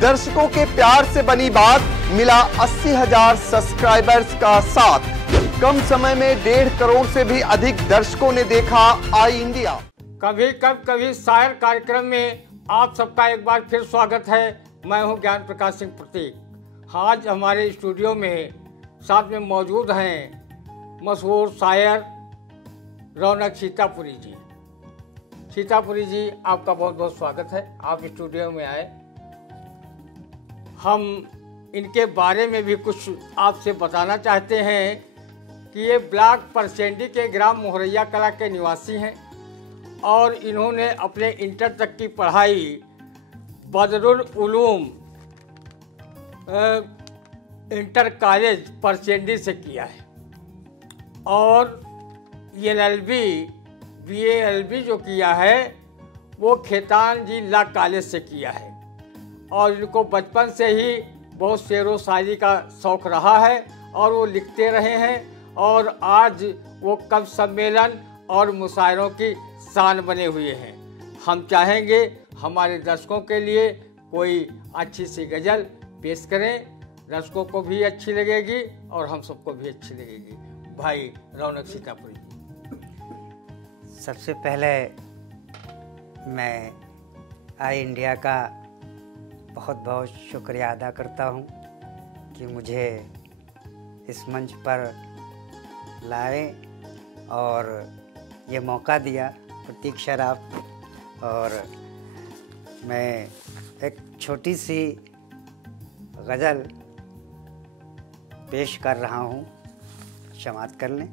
दर्शकों के प्यार से बनी बात, मिला 80,000 सब्सक्राइबर्स का साथ। कम समय में 1.5 करोड़ से भी अधिक दर्शकों ने देखा आई इंडिया। कभी शायर कार्यक्रम में आप सबका एक बार फिर स्वागत है। मैं हूं ज्ञान प्रकाश सिंह प्रतीक। आज हमारे स्टूडियो में साथ में मौजूद हैं मशहूर शायर रौनक सीतापुरी जी। सीतापुरी जी, आपका बहुत बहुत स्वागत है, आप स्टूडियो में आए। हम इनके बारे में भी कुछ आपसे बताना चाहते हैं कि ये ब्लॉक परसेंडी के ग्राम मोहरैया कला के निवासी हैं और इन्होंने अपने इंटर तक की पढ़ाई बदरुल उलूम इंटर कॉलेज परसेंडी से किया है और LLB BALB जो किया है वो खेतान जी लॉ कॉलेज से किया है। और इनको बचपन से ही बहुत शेर व शायरी का शौक़ रहा है और वो लिखते रहे हैं और आज वो कवि सम्मेलन और मुशायरों की शान बने हुए हैं। हम चाहेंगे हमारे दर्शकों के लिए कोई अच्छी सी गज़ल पेश करें, दर्शकों को भी अच्छी लगेगी और हम सबको भी अच्छी लगेगी। भाई रौनक सीतापुरी। सबसे पहले मैं आई इंडिया का बहुत बहुत शुक्रिया अदा करता हूँ कि मुझे इस मंच पर लाए और ये मौका दिया प्रतीक शराफ। और मैं एक छोटी सी गज़ल पेश कर रहा हूँ, समाअत कर लें।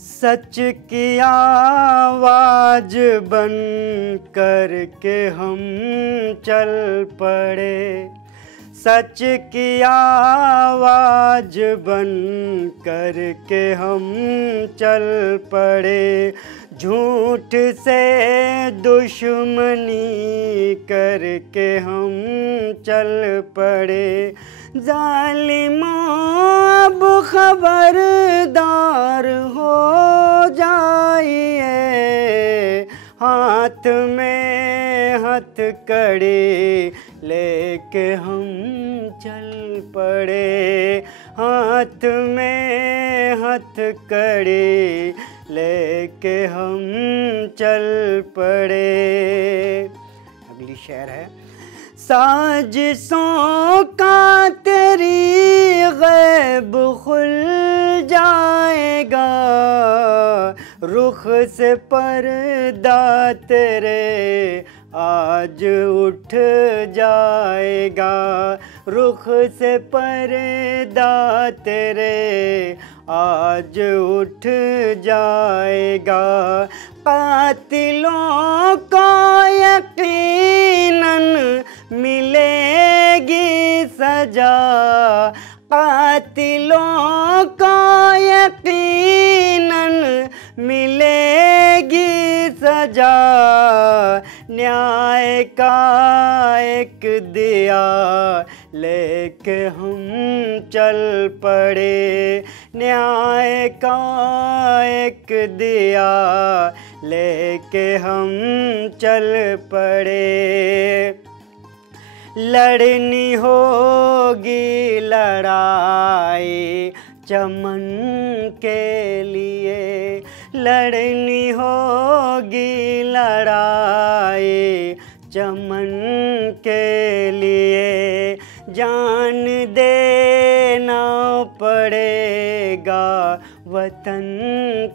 सच की आवाज़ बन कर के हम चल पड़े, सच की आवाज़ बन कर के हम चल पड़े, झूठ से दुश्मनी करके हम चल पड़े, ज़ालिमों अब खबरदार हो जाइए, हाथ में हथकड़ी लेके हम चल पड़े, हाथ में हथकड़ी लेके हम चल पड़े। अगली शेर है। साजिशों का तेरी गैब खुल जाएगा, रुख से पर्दा तेरे आज उठ जाएगा, रुख से पर्दा तेरे आज उठ जाएगा, कातिलों को यकीनन मिलेगी सजा, कातिलों को यकीनन मिलेगी सजा, न्याय का एक दिया लेके हम चल पड़े, न्याय का एक दिया लेके हम चल पड़े, लड़नी होगी लड़ाई चमन के लिए, लड़नी होगी लड़ाई चमन के लिए, जान देना पड़ेगा वतन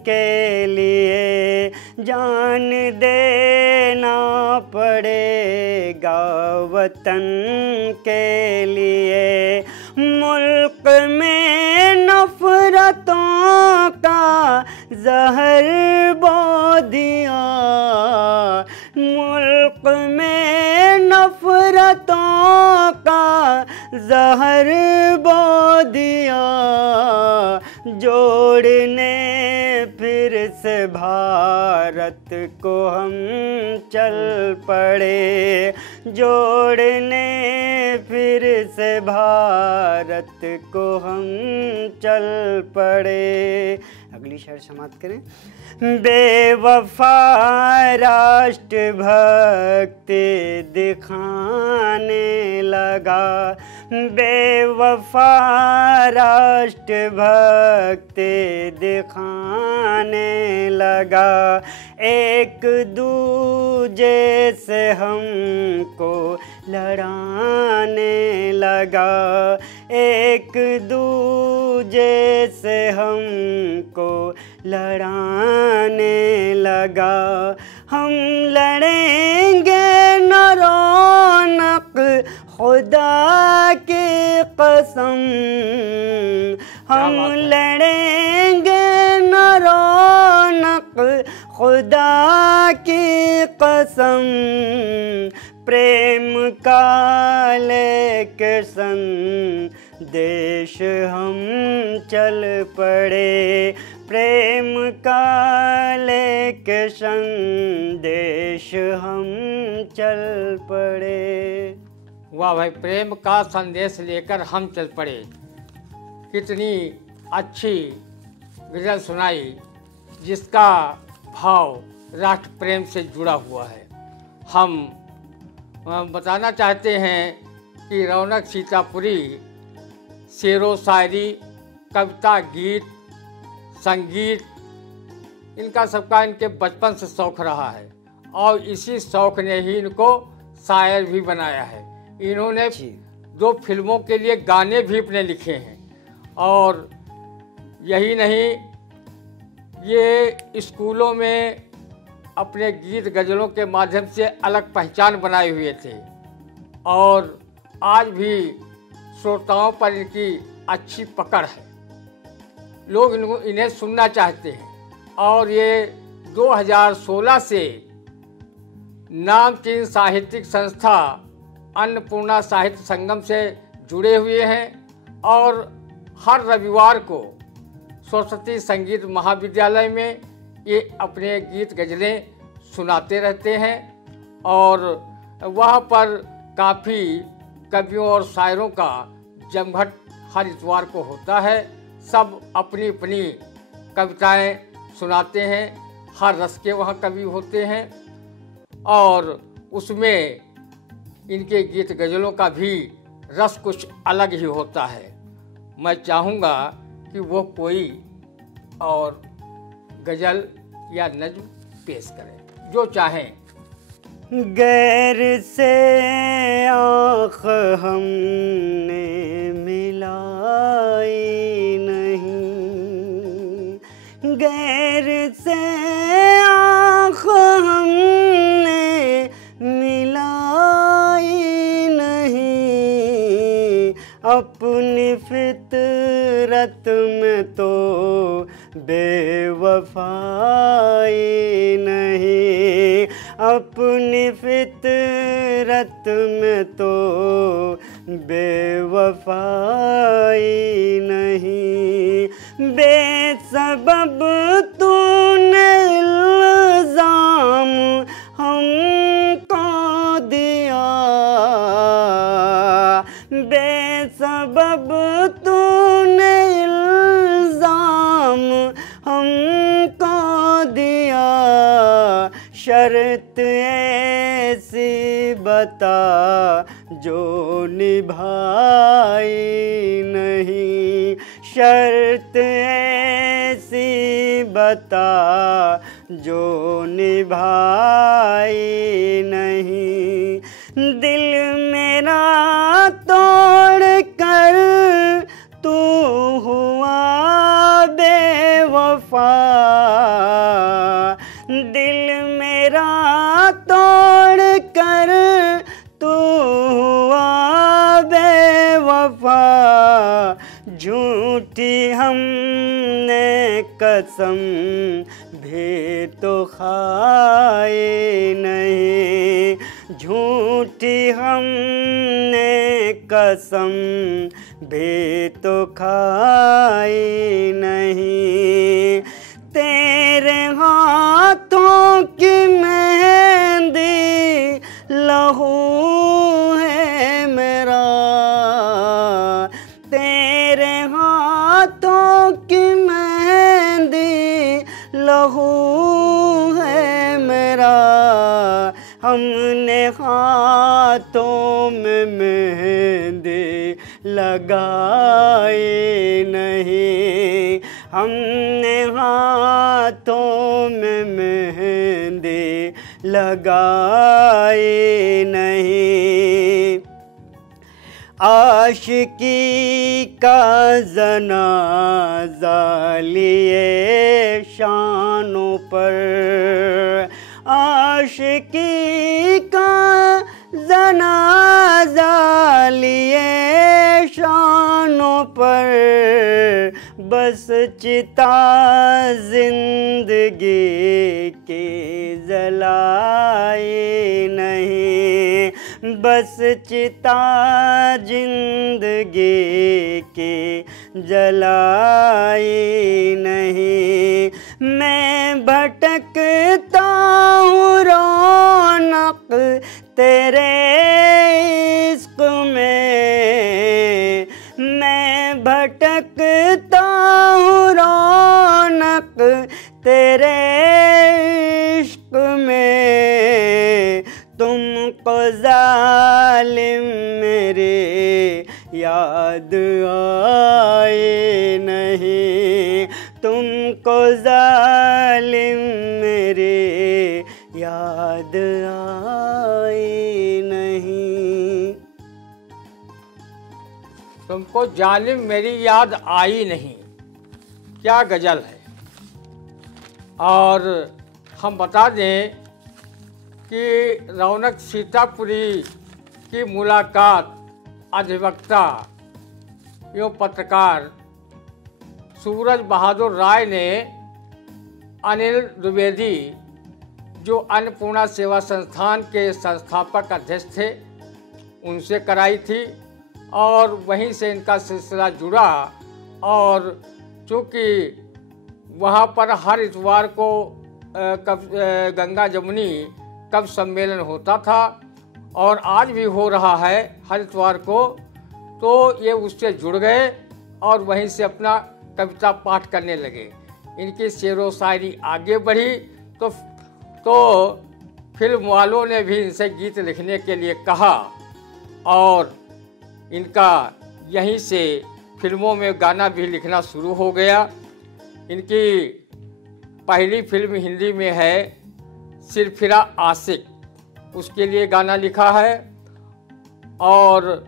के लिए, जान देना पड़ेगा वतन के लिए, मुल्क में नफरतों का जहर बो दिया, मुल्क में नफरतों का जहर बो दिया, जोड़ने फिर से भारत को हम चल पड़े, जोड़ने फिर से भारत को हम चल पड़े। अगली शेर समाप्त करें। बेवफा राष्ट्र भक्ति दिखाने लगा, बेवफा राष्ट्र भक्ति दिखाने लगा, एक दूजे से हमको लड़ाने लगा, एक दूजे से हमको लड़ाने लगा। हम लड़ेंगे न रौनक खुदा की कसम, हम लड़ेंगे न रौनक खुदा की कसम, प्रेम का लेके संदेश हम चल पड़े, प्रेम का लेके संदेश हम चल पड़े। वाह भाई, प्रेम का संदेश लेकर हम चल पड़े। कितनी अच्छी गज़ल सुनाई जिसका भाव राष्ट्र प्रेम से जुड़ा हुआ है। हम बताना चाहते हैं कि रौनक सीतापुरी शेरो शायरी, कविता, गीत, संगीत, इनका सबका इनके बचपन से शौक़ रहा है और इसी शौक़ ने ही इनको शायर भी बनाया है। इन्होंने 2 फिल्मों के लिए गाने भी अपने लिखे हैं और यही नहीं, ये स्कूलों में अपने गीत गज़लों के माध्यम से अलग पहचान बनाए हुए थे और आज भी श्रोताओं पर इनकी अच्छी पकड़ है। लोग इन्हें सुनना चाहते हैं और ये 2016 से नामचीन साहित्यिक संस्था अन्नपूर्णा साहित्य संगम से जुड़े हुए हैं और हर रविवार को सरस्वती संगीत महाविद्यालय में ये अपने गीत गज़लें सुनाते रहते हैं और वहाँ पर काफ़ी कवियों और शायरों का जमघट हर इतवार को होता है। सब अपनी अपनी कविताएं सुनाते हैं, हर रस के वहाँ कवि होते हैं और उसमें इनके गीत गज़लों का भी रस कुछ अलग ही होता है। मैं चाहूँगा कि वो कोई और गज़ल या नज़्म पेश करें, जो चाहें। गैर से आँख हमने मिलाई नहीं, गैर से आँख हमने मिलाई नहीं, अपनी फितरत में तो बेवफाई नहीं, अपनी फितरत में तो बेवफाई नहीं, बेसबब तूने इल्ज़ाम हमको दिया, बेसबब तूने इल्ज़ाम हमको दिया, शर्त ऐसी बता जो निभाई नहीं, शर्त ऐसी बता जो निभाई नहीं, दिल मेरा तोड़ कर तू हुआ बेवफा, दिल मेरा तोड़ कर तू हुआ बेवफा, झूठी हमने कसम भी तो खाई नहीं, झूठी हमने कसम भी तो खाई नहीं, तेरे हाथों की मेहंदी लहू लहू है मेरा, हमने हाथों में मेहंदी लगाई नहीं, हमने हाथों में मेहंदी लगाई नहीं। आशिकी का जनाजा लिए शानों पर, आशिकी का जनाजा लिए शानों पर, बस चिता जिंदगी की जलाई नहीं, बस चिता जिंदगी की जलाई नहीं। मैं भटकता हूँ रौनक तेरे इश्क में, मैं भटकता हूँ रौनक तेरे इश्क में। तुमको जालिम मेरे याद आए नहीं, तुमको जालिम मेरे याद आए नहीं। तुमको जालिम मेरी याद आई नहीं, क्या गजल है। और हम बता दें कि रौनक सीतापुरी की मुलाकात अधिवक्ता एवं पत्रकार सूरज बहादुर राय ने अनिल द्विवेदी, जो अन्नपूर्णा सेवा संस्थान के संस्थापक अध्यक्ष थे, उनसे कराई थी और वहीं से इनका सिलसिला जुड़ा। और चूँकि वहाँ पर हर इतवार को गंगा जमुनी कवि सम्मेलन होता था और आज भी हो रहा है हर इतवार को, तो ये उससे जुड़ गए और वहीं से अपना कविता पाठ करने लगे। इनकी शेर व शायरी आगे बढ़ी तो फिल्म वालों ने भी इनसे गीत लिखने के लिए कहा और इनका यहीं से फिल्मों में गाना भी लिखना शुरू हो गया। इनकी पहली फिल्म हिंदी में है सिरफिरा आशिक, उसके लिए गाना लिखा है। और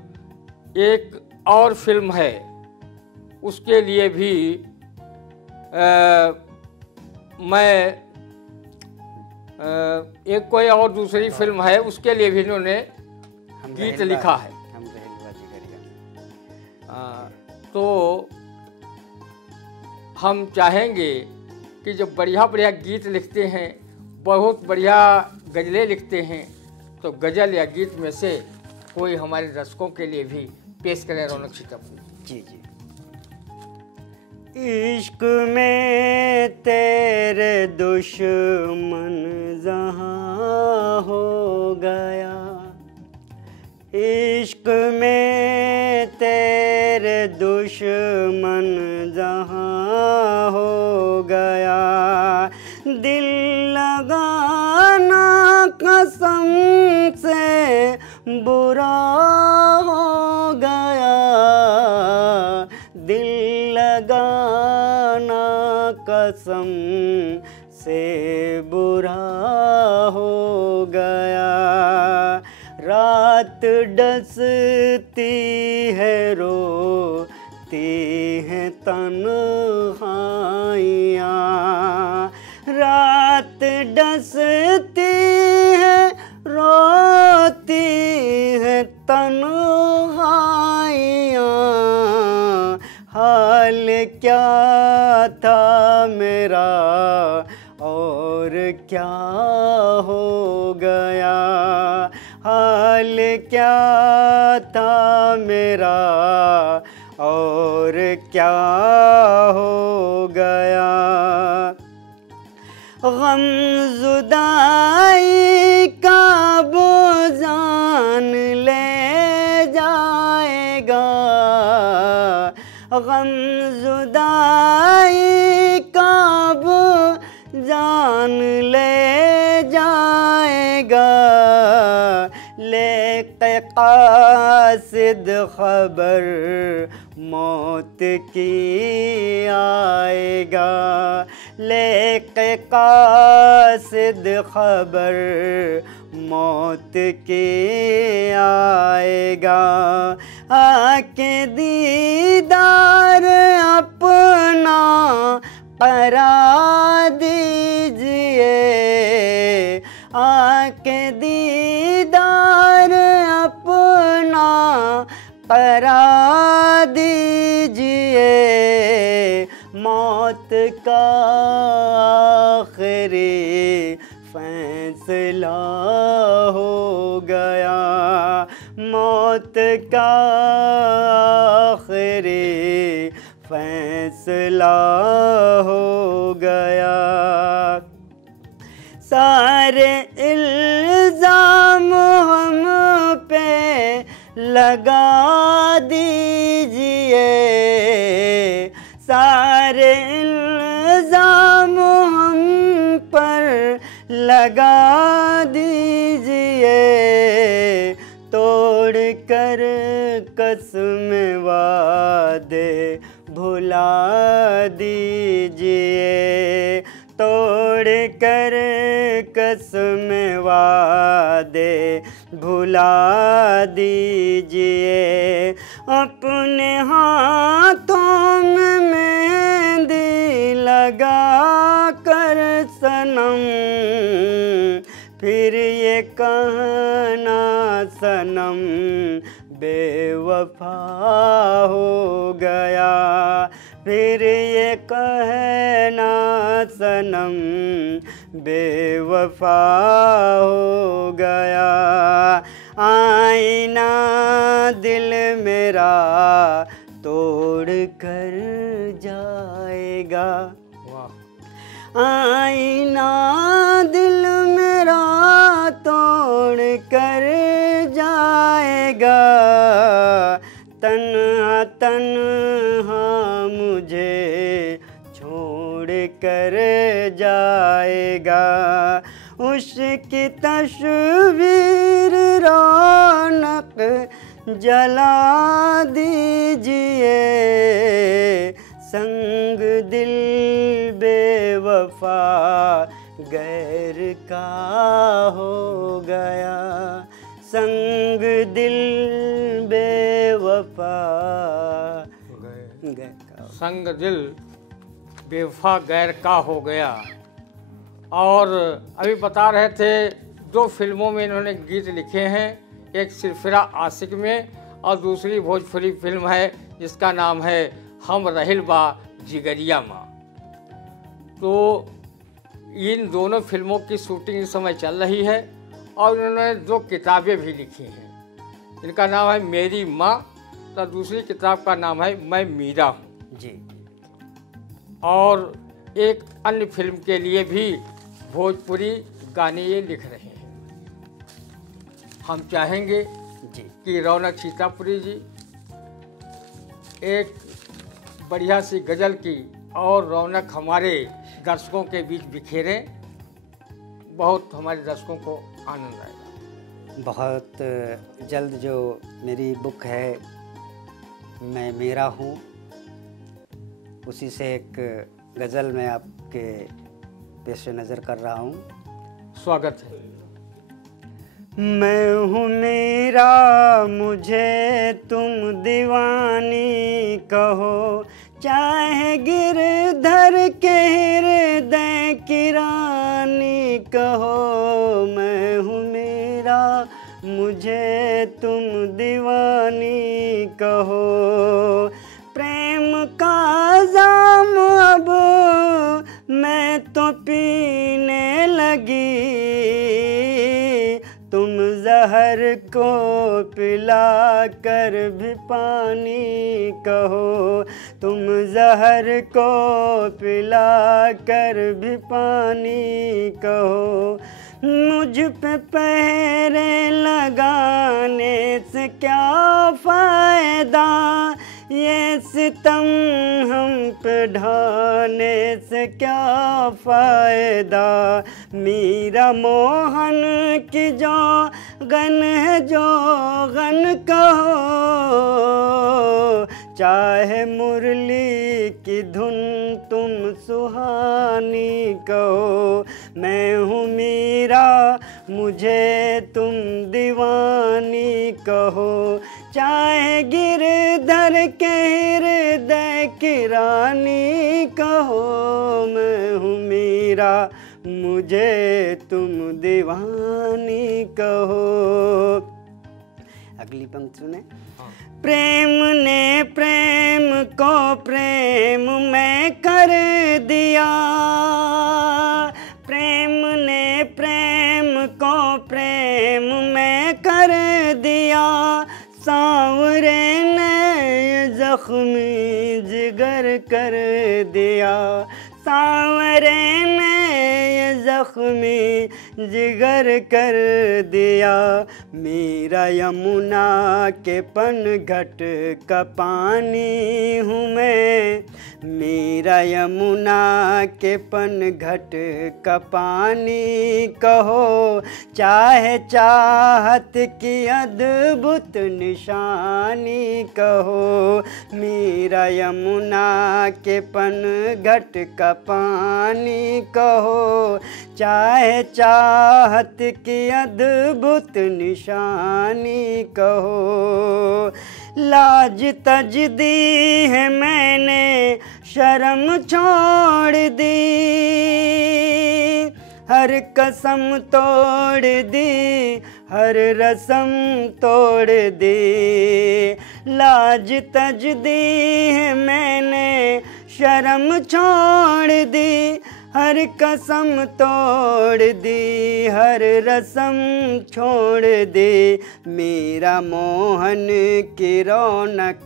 एक और फिल्म है उसके लिए भी एक कोई और दूसरी फिल्म है उसके लिए भी इन्होंने गीत लिखा है। तो हम चाहेंगे कि जब बढ़िया बढ़िया गीत लिखते हैं, बहुत बढ़िया गज़लें लिखते हैं, तो गज़ल या गीत में से कोई हमारे दर्शकों के लिए भी पेश करें रौनक सीतापुरी। जी जी। इश्क में तेरे दुश्मन जहाँ हो गया, इश्क में तेरे दुश्मन जहाँ हो गया, दिल लगाना कसम से बुरा हो गया, दिल लगाना कसम से बुरा हो गया। रात डसती है रोती हैं तन्हाइयाँ, रात डसती है रोती है तन्हाइयाँ। हाल क्या था मेरा और क्या हो गया, हाल क्या था मेरा और क्या हो गया। गम जुदाई का बोझान ले जाएगा, गम जुदाई का कासिद खबर मौत की आएगा, लेके कासिद खबर मौत की आएगा। आके दीदार अपना करा दीजिए, आके दीदार अपना करा दीजिए। मौत का आखिरी फैसला हो गया, मौत का आखिरी फैसला हो गया। सारे इल्ज़ाम हम पे लगा दीजिए, सारे इल्ज़ाम हम पर लगा दीजिए। तोड़ कर कसम वादे भुला दीजिए, तोड़ कर कसम वादे भुला दीजिए। अपने हाथों में मेहंदी लगा कर सनम, फिर ये कहना सनम बेवफा हो गया, फिर ये कहना सनम बेवफा हो गया। आईना दिल मेरा तोड़ कर जाएगा, आईना दिल मेरा तोड़ कर जाएगा। तन्हा तन्हा मुझे छोड़ कर जाएगा। उसकी तस्वीर रौनक जला दीजिए, संग दिल बेवफा गैर का हो गया, संग दिल बेवफा गैर का, संग दिल बेवफा गैर का हो गया। और अभी बता रहे थे 2 फिल्मों में इन्होंने गीत लिखे हैं, एक सिरफिरा आशिक में और दूसरी भोजपुरी फिल्म है जिसका नाम है हम रहिल बा जिगरिया माँ। तो इन दोनों फिल्मों की शूटिंग इस समय चल रही है और उन्होंने 2 किताबें भी लिखी हैं। इनका नाम है मेरी माँ, तो दूसरी किताब का नाम है मैं मीरा हूँ जी। और एक अन्य फिल्म के लिए भी भोजपुरी गाने ये लिख रहे हैं। हम चाहेंगे जी कि रौनक सीतापुरी जी एक बढ़िया सी गज़ल की और रौनक हमारे दर्शकों के बीच बिखेरें, बहुत हमारे दर्शकों को आनंद आएगा। बहुत जल्द जो मेरी बुक है मैं मेरा हूँ, उसी से एक गज़ल मैं आपके पेश नज़र कर रहा हूँ। स्वागत है। मैं हूँ मेरा मुझे तुम दीवानी कहो, चाहे गिरधर के हृदय की रानी कहो। मैं हूँ मेरा मुझे तुम दीवानी कहो, प्रेम का जाम अब मैं तो पीने लगी, तुम जहर को पिला कर भी पानी कहो, तुम जहर को पिला कर भी पानी कहो। मुझ पे पहरे लगाने से क्या फ़ायदा, ये सितम हम पे ढाने से क्या फ़ायदा। मीरा मोहन की जो गन है जो गन कहो, चाहे मुरली की धुन तुम सुहानी कहो। मैं हूँ मीरा मुझे तुम दीवानी कहो, चाहे गिरधर के हृदय की रानी कहो। मैं हूँ मीरा मुझे तुम दीवानी कहो। अगली पंक्ति सुने। प्रेम ने प्रेम को प्रेम में कर दिया, प्रेम ने प्रेम को प्रेम में कर दिया। सांवरे ने जख्मी जिगर कर दिया, सांवरे ने जख्मी जिगर कर दिया। मेरा यमुना के पनघट का पानी हूँ मैं, मेरा यमुना के पनघट का पानी कहो। चाहे चाहत की अद्भुत निशानी कहो, मेरा यमुना के पनघट का पानी कहो। चाहे चाहत की अद्भुत निशानी कहो। लाज तज दी है मैंने शर्म छोड़ दी, हर कसम तोड़ दी, हर रस्म तोड़ दी। लाज तज दी है मैंने शर्म छोड़ दी, हर कसम तोड़ दी, हर रस्म छोड़ दी। मेरा मोहन की रौनक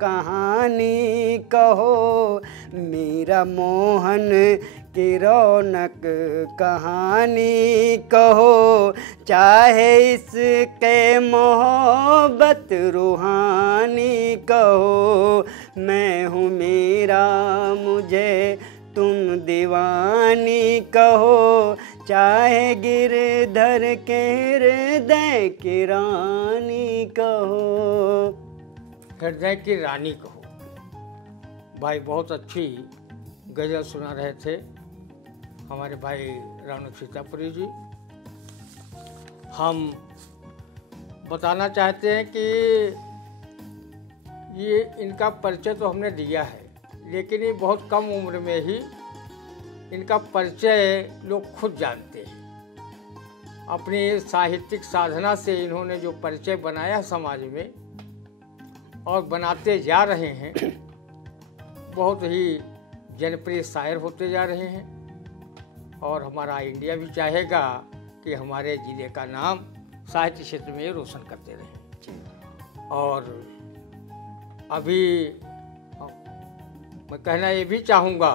कहानी कहो, मेरा मोहन की रौनक कहानी कहो। चाहे इसके मोहब्बत रूहानी कहो। मैं हूँ मेरा मुझे तुम दीवानी कहो, चाहे गिरधर के हृदय की रानी कहो। हृदय की रानी कहो। भाई बहुत अच्छी गज़ल सुना रहे थे हमारे भाई रौनक सीतापुरी जी। हम बताना चाहते हैं कि ये इनका परिचय तो हमने दिया है, लेकिन ये बहुत कम उम्र में ही इनका परिचय लोग खुद जानते हैं। अपनी साहित्यिक साधना से इन्होंने जो परिचय बनाया समाज में और बनाते जा रहे हैं, बहुत ही जनप्रिय शायर होते जा रहे हैं। और हमारा इंडिया भी चाहेगा कि हमारे ज़िले का नाम साहित्य क्षेत्र में रोशन करते रहें। और अभी मैं कहना ये भी चाहूँगा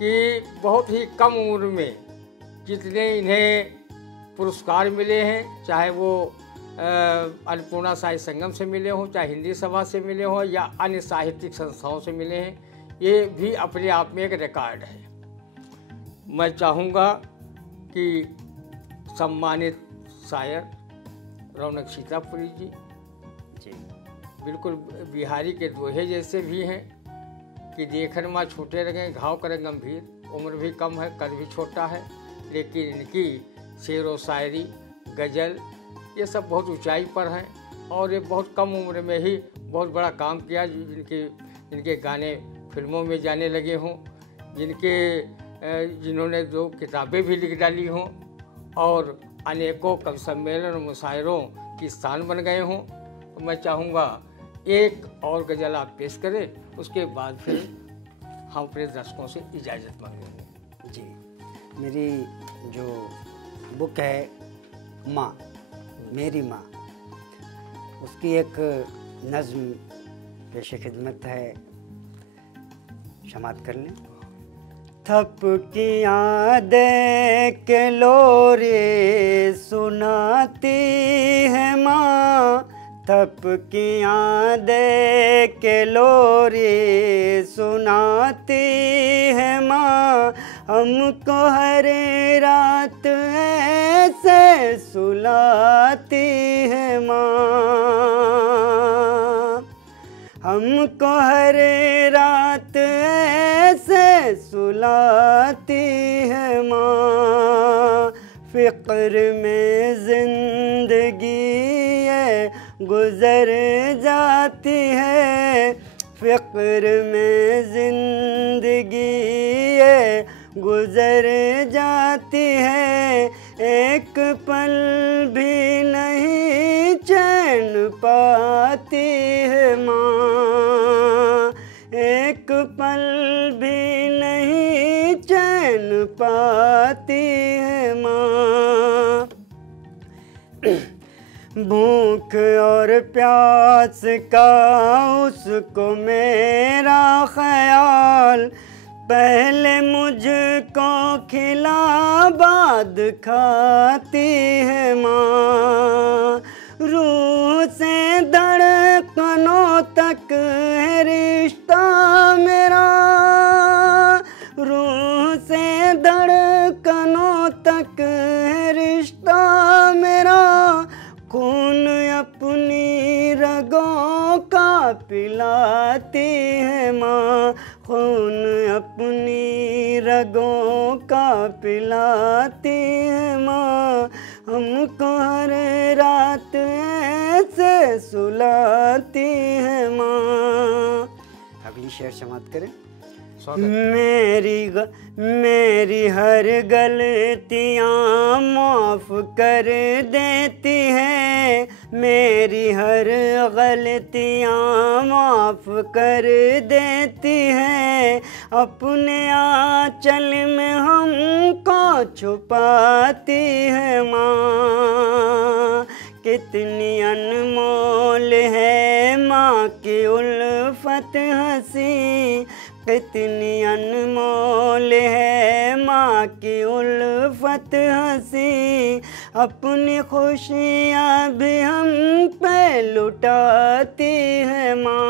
कि बहुत ही कम उम्र में जितने इन्हें पुरस्कार मिले हैं, चाहे वो अन्नपूर्णा साहित्य संगम से मिले हों, चाहे हिंदी सभा से मिले हों या अन्य साहित्यिक संस्थाओं से मिले हैं, ये भी अपने आप में एक रिकॉर्ड है। मैं चाहूँगा कि सम्मानित शायर रौनक सीतापुरी जी बिल्कुल बिहारी के दोहे जैसे भी हैं कि देखन में छोटे लगे घाव करें गंभीर। उम्र भी कम है, कद भी छोटा है, लेकिन इनकी शेर व शायरी, गज़ल ये सब बहुत ऊंचाई पर हैं। और ये बहुत कम उम्र में ही बहुत बड़ा काम किया। जिनके गाने फिल्मों में जाने लगे हों, जिन्होंने जो किताबें भी लिख डाली हों और अनेकों कवि सम्मेलन और मुशायरों की स्थान बन गए हों। तो मैं चाहूँगा एक और गज़ल आप पेश करें, उसके बाद फिर हम अपने दर्शकों से इजाज़त मांगेंगे। जी, मेरी जो बुक है माँ, मेरी माँ, उसकी एक नज़्म पेश खिदमत है, समात कर लें। थपकियाँ दे के लोरे सुनाती है माँ, थपकियाँ दे के लोरी सुनाती है माँ, हमको हर रात ऐसे सुलाती है माँ, हमको हर रात ऐसे सुलाती है माँ। फ़िक्र में ज़िंदगी ये गुज़र जाती है, फ़िक्र में ज़िंदगी ये गुज़र जाती है, एक पल भी नहीं चैन पाती है माँ, एक पल भी नहीं चैन पाती है माँ। भूख और प्यास का उसको मेरा ख़याल, पहले मुझको खिला बाद खाती है माँ। रूह से धड़कनों तक है रिश्ता मेरा, रूह से धड़कनों तक है रिश्ता मेरा, खून अपनी रगों का पिलाती है माँ, खून अपनी रगों का पिलाती है माँ, हमको हर रात ऐसे सुलाती है माँ। अगली शेर समाप्त करें। मेरी हर गलतियाँ माफ़ कर देती है, मेरी हर गलतियाँ माफ़ कर देती है, अपने आंचल में हमको छुपाती है माँ। कितनी अनमोल है माँ की उल्फत हंसी, कितनी अनमोल है माँ की उल्फत हंसी, अपनी खुशियाँ भी हम पे लुटाती है माँ,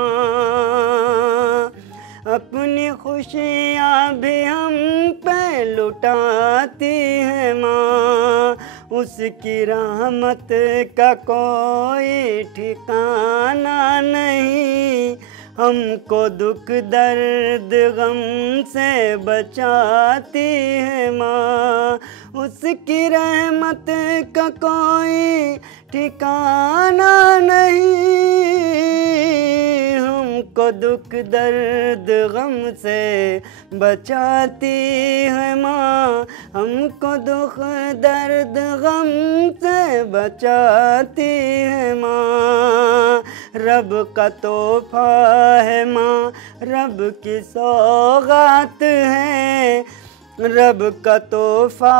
अपनी खुशियाँ भी हम पे लुटाती है माँ। उसकी रहमत का कोई ठिकाना नहीं, हमको दुख दर्द गम से बचाती है माँ। उसकी रहमत का कोई ठिकाना नहीं, हमको दुख दर्द गम से बचाती है माँ, हमको दुख दर्द गम से बचाती है माँ। रब का तोहफा है माँ, रब की सौगात है, रब का तोहफा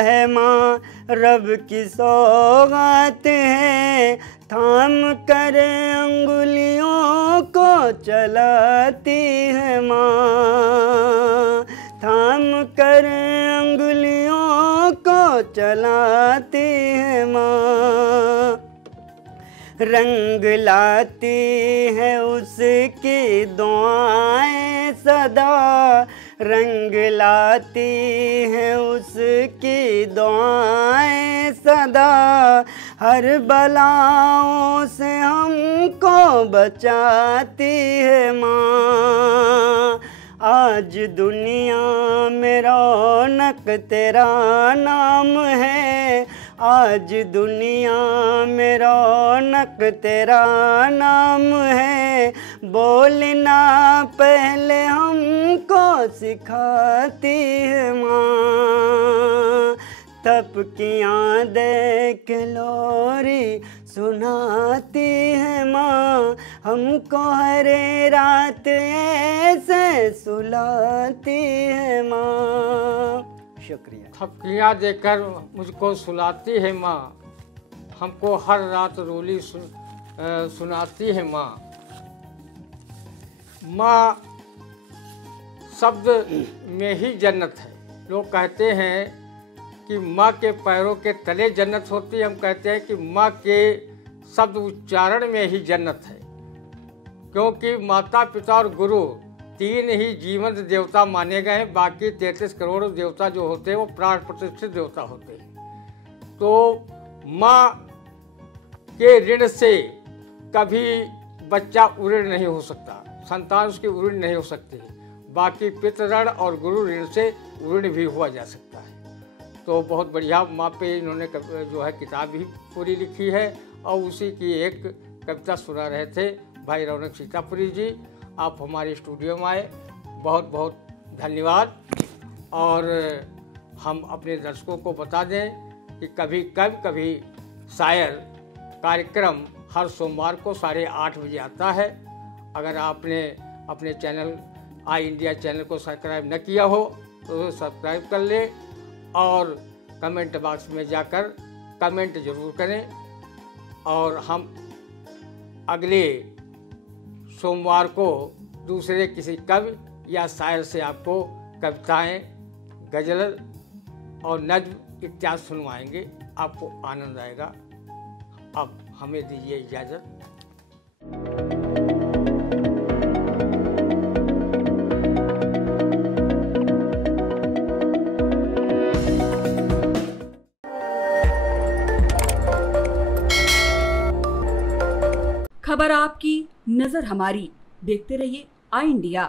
है माँ, रब की सौगात है, थाम कर अंगुलियों को चलाती है माँ, थाम कर अंगुलियों को चलाती है माँ। रंग लाती है उसकी दुआएं सदा, रंग लाती है उसकी दुआएं सदा, हर बलाओं से हमको बचाती है माँ। आज दुनिया में रौनक तेरा नाम है, आज दुनिया में रौनक तेरा नाम है, बोलना पहले हमको सिखाती है माँ। थपकियाँ देख लोरी सुनाती है माँ, हमको हर रात ऐसे सुलाती है माँ। शुक्रिया। थपकियाँ देकर मुझको सुलाती है माँ, हमको हर रात रोली सुनाती है माँ। माँ शब्द में ही जन्नत है। लोग कहते हैं कि माँ के पैरों के तले जन्नत होती है, हम कहते हैं कि माँ के शब्द उच्चारण में ही जन्नत है, क्योंकि माता पिता और गुरु 3 ही जीवंत देवता माने गए हैं। बाकी 33 करोड़ देवता जो होते हैं वो प्राण प्रतिष्ठित देवता होते हैं। तो माँ के ऋण से कभी बच्चा उऋण नहीं हो सकता, संतान उसकी उऋण नहीं हो सकती। बाकी पितृ ऋण और गुरु ऋण से उऋण भी हुआ जा सकता है। तो बहुत बढ़िया माँ पे इन्होंने जो है किताब भी पूरी लिखी है, और उसी की एक कविता सुना रहे थे भाई रौनक सीतापुरी जी। आप हमारे स्टूडियो में आए, बहुत बहुत धन्यवाद। और हम अपने दर्शकों को बता दें कि कभी शायर कार्यक्रम हर सोमवार को 8:30 बजे आता है। अगर आपने अपने चैनल आई इंडिया चैनल को सब्सक्राइब न किया हो तो सब्सक्राइब कर ले, और कमेंट बॉक्स में जाकर कमेंट ज़रूर करें। और हम अगले सोमवार को दूसरे किसी कवि या शायर से आपको कविताएं, गज़ल और नज्म इत्यादि सुनवाएंगे। आपको आनंद आएगा। अब हमें दीजिए इजाज़त। खबर आपकी, नजर हमारी। देखते रहिए आई इंडिया।